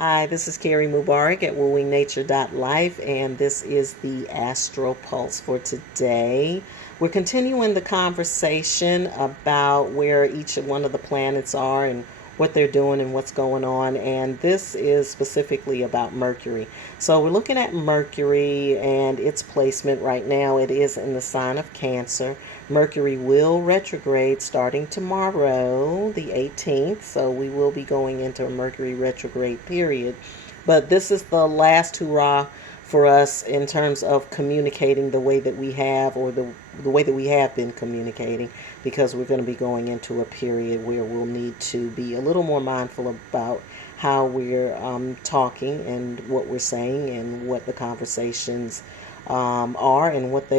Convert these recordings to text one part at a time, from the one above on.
Hi, this is Carrie Mubarak at wooingnature.life, and this is the AstroPulse for today. We're continuing the conversation about where each one of the planets are and what they're doing and what's going on, and this is specifically about Mercury. So we're looking at Mercury and its placement right now. It is in the sign of Cancer. Mercury will retrograde starting tomorrow, the 18th, so we will be going into a Mercury retrograde period. But this is the last hurrah for us in terms of communicating the way that we have, or the way that we have been communicating, because we're going to be going into a period where we'll need to be a little more mindful about how we're talking and what we're saying and what the conversations are and what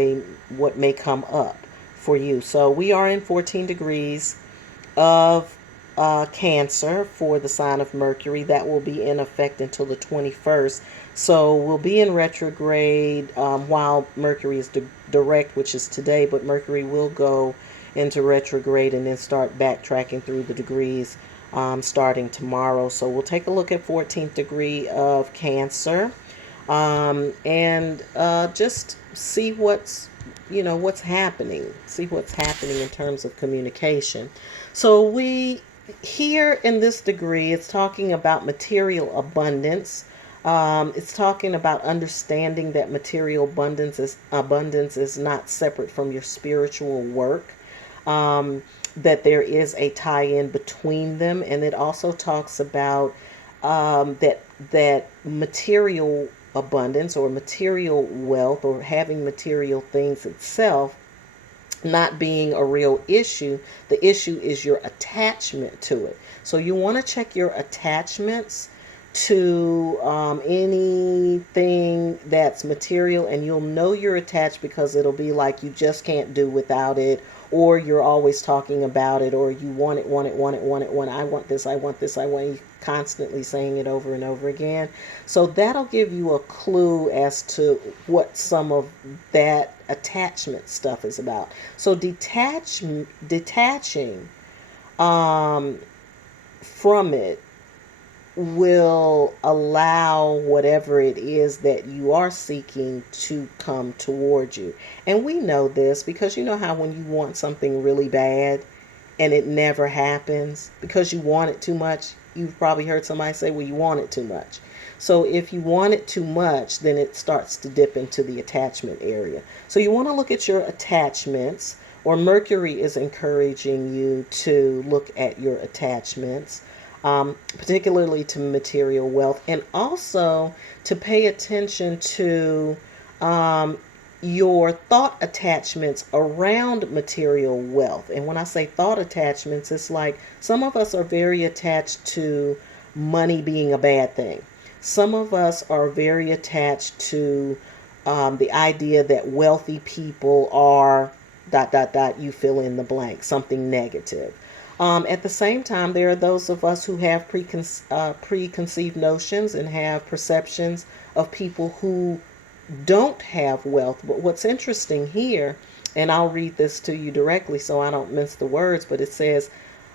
may come up for you. So we are in 14 degrees of Cancer for the sign of Mercury. That will be in effect until the 21st. So we'll be in retrograde while Mercury is direct, which is today, but Mercury will go into retrograde and then start backtracking through the degrees starting tomorrow. So we'll take a look at 14th degree of Cancer and just see what's happening. See what's happening in terms of communication. So we here in this degree, it's talking about material abundance. It's talking about understanding that material abundance is not separate from your spiritual work. That there is a tie-in between them, and it also talks about that material abundance or material wealth or having material things itself not being a real issue. The issue is your attachment to it. So you want to check your attachments to anything that's material, and you'll know you're attached because it'll be like you just can't do without it, or you're always talking about it, or you want it, I want this, I want this, I want you constantly saying it over and over again. So that'll give you a clue as to what some of that attachment stuff is about. So detaching from it will allow whatever it is that you are seeking to come towards you. And we know this because you know how when you want something really bad and it never happens because you want it too much. You've probably heard somebody say, well, you want it too much. So if you want it too much, then it starts to dip into the attachment area. So you want to look at your attachments, or Mercury is encouraging you to look at your attachments. Particularly to material wealth, and also to pay attention to your thought attachments around material wealth. And when I say thought attachments, it's like some of us are very attached to money being a bad thing. Some of us are very attached to the idea that wealthy people are ... you fill in the blank, something negative. At the same time, there are those of us who have preconceived notions and have perceptions of people who don't have wealth. But what's interesting here, and I'll read this to you directly so I don't mince the words, but it says,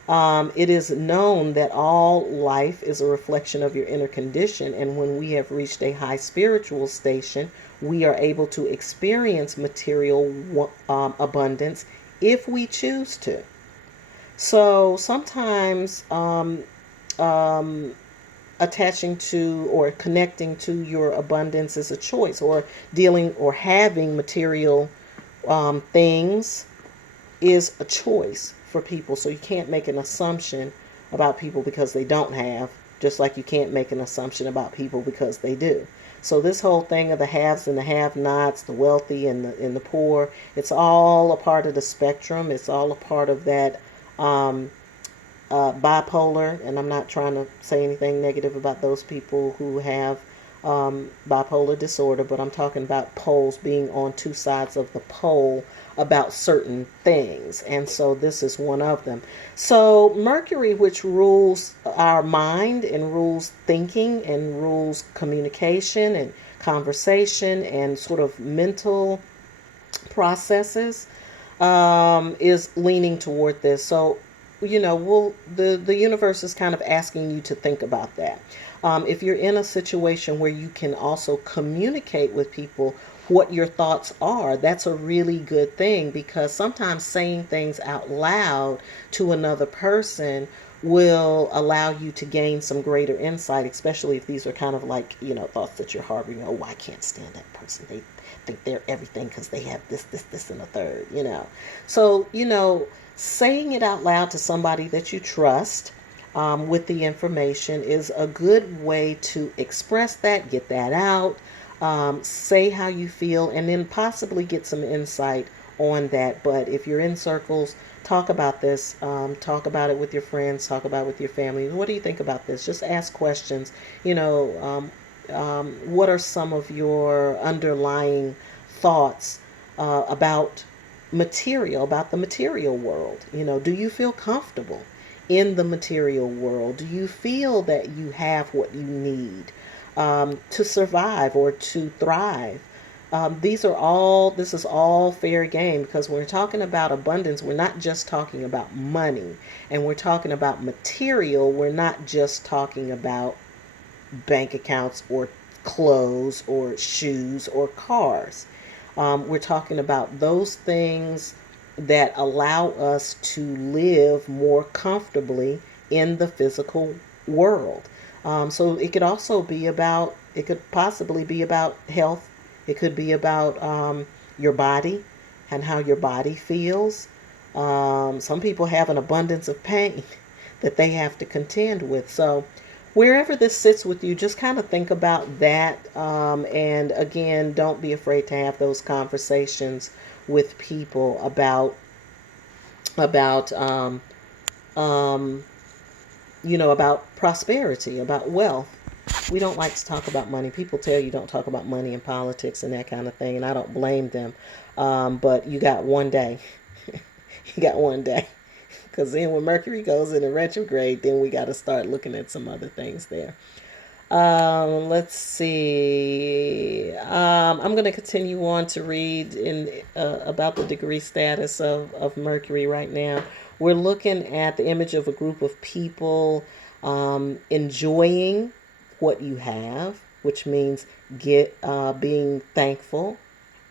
it is known that all life is a reflection of your inner condition, and when we have reached a high spiritual station, we are able to experience material abundance if we choose to. So sometimes attaching to or connecting to your abundance is a choice, or dealing or having material things is a choice for people. So you can't make an assumption about people because they don't have, just like you can't make an assumption about people because they do. So this whole thing of the haves and the have-nots, the wealthy and the poor, it's all a part of the spectrum. It's all a part of that bipolar, and I'm not trying to say anything negative about those people who have bipolar disorder, but I'm talking about poles, being on two sides of the pole about certain things, and so this is one of them. So Mercury, which rules our mind and rules thinking and rules communication and conversation and sort of mental processes, is leaning toward this. So the universe is kind of asking you to think about that. If you're in a situation where you can also communicate with people what your thoughts are, that's a really good thing, because sometimes saying things out loud to another person will allow you to gain some greater insight, especially if these are kind of like, thoughts that you're harboring. Oh, I can't stand that person. They think they're everything because they have this, and a third. So, saying it out loud to somebody that you trust, with the information, is a good way to express that, get that out, say how you feel, and then possibly get some insight on that. But if you're in circles, talk about this, talk about it with your friends, talk about it with your family. What do you think about this? Just ask questions. What are some of your underlying thoughts about about the material world? Do you feel comfortable in the material world? Do you feel that you have what you need to survive or to thrive? This is all fair game, because when we're talking about abundance, we're not just talking about money, and we're talking about material. We're not just talking about bank accounts or clothes or shoes or cars. We're talking about those things that allow us to live more comfortably in the physical world. So it could possibly be about health. It could be about your body and how your body feels. Some people have an abundance of pain that they have to contend with. So wherever this sits with you, just kind of think about that. And again, don't be afraid to have those conversations with people about um, about prosperity, about wealth. We don't like to talk about money. People tell you don't talk about money and politics and that kind of thing, and I don't blame them. But you got one day. You got one day. Because then when Mercury goes into retrograde, then we got to start looking at some other things there. Let's see. I'm going to continue on to read about the degree status of Mercury right now. We're looking at the image of a group of people enjoying what you have, which means being thankful,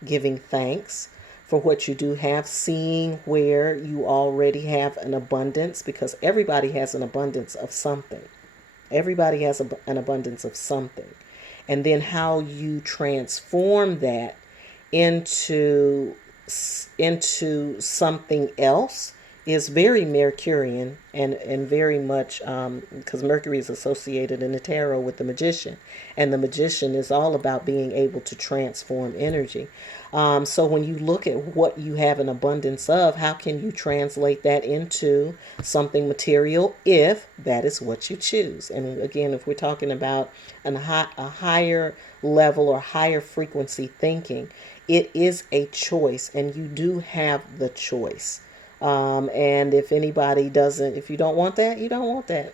giving thanks for what you do have, seeing where you already have an abundance, because everybody has an abundance of something. Everybody has an abundance of something. And then how you transform that into something else is very Mercurian, and very much because Mercury is associated in the tarot with the magician. And the magician is all about being able to transform energy. So when you look at what you have an abundance of, how can you translate that into something material if that is what you choose? And again, if we're talking about a higher level or higher frequency thinking, it is a choice, and you do have the choice. And if you don't want that, you don't want that.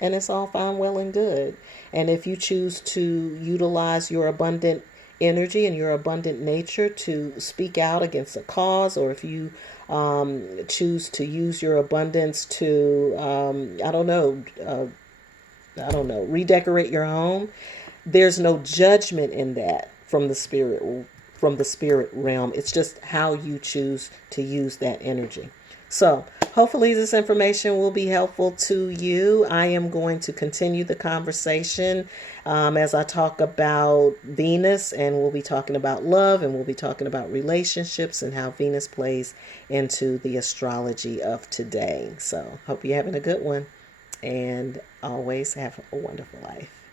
And it's all fine, well, and good. And if you choose to utilize your abundant energy and your abundant nature to speak out against a cause, or if you choose to use your abundance to, redecorate your home, there's no judgment in that from the spirit realm. It's just how you choose to use that energy. So hopefully this information will be helpful to you. I am going to continue the conversation as I talk about Venus, and we'll be talking about love, and we'll be talking about relationships and how Venus plays into the astrology of today. So hope you're having a good one, and always have a wonderful life.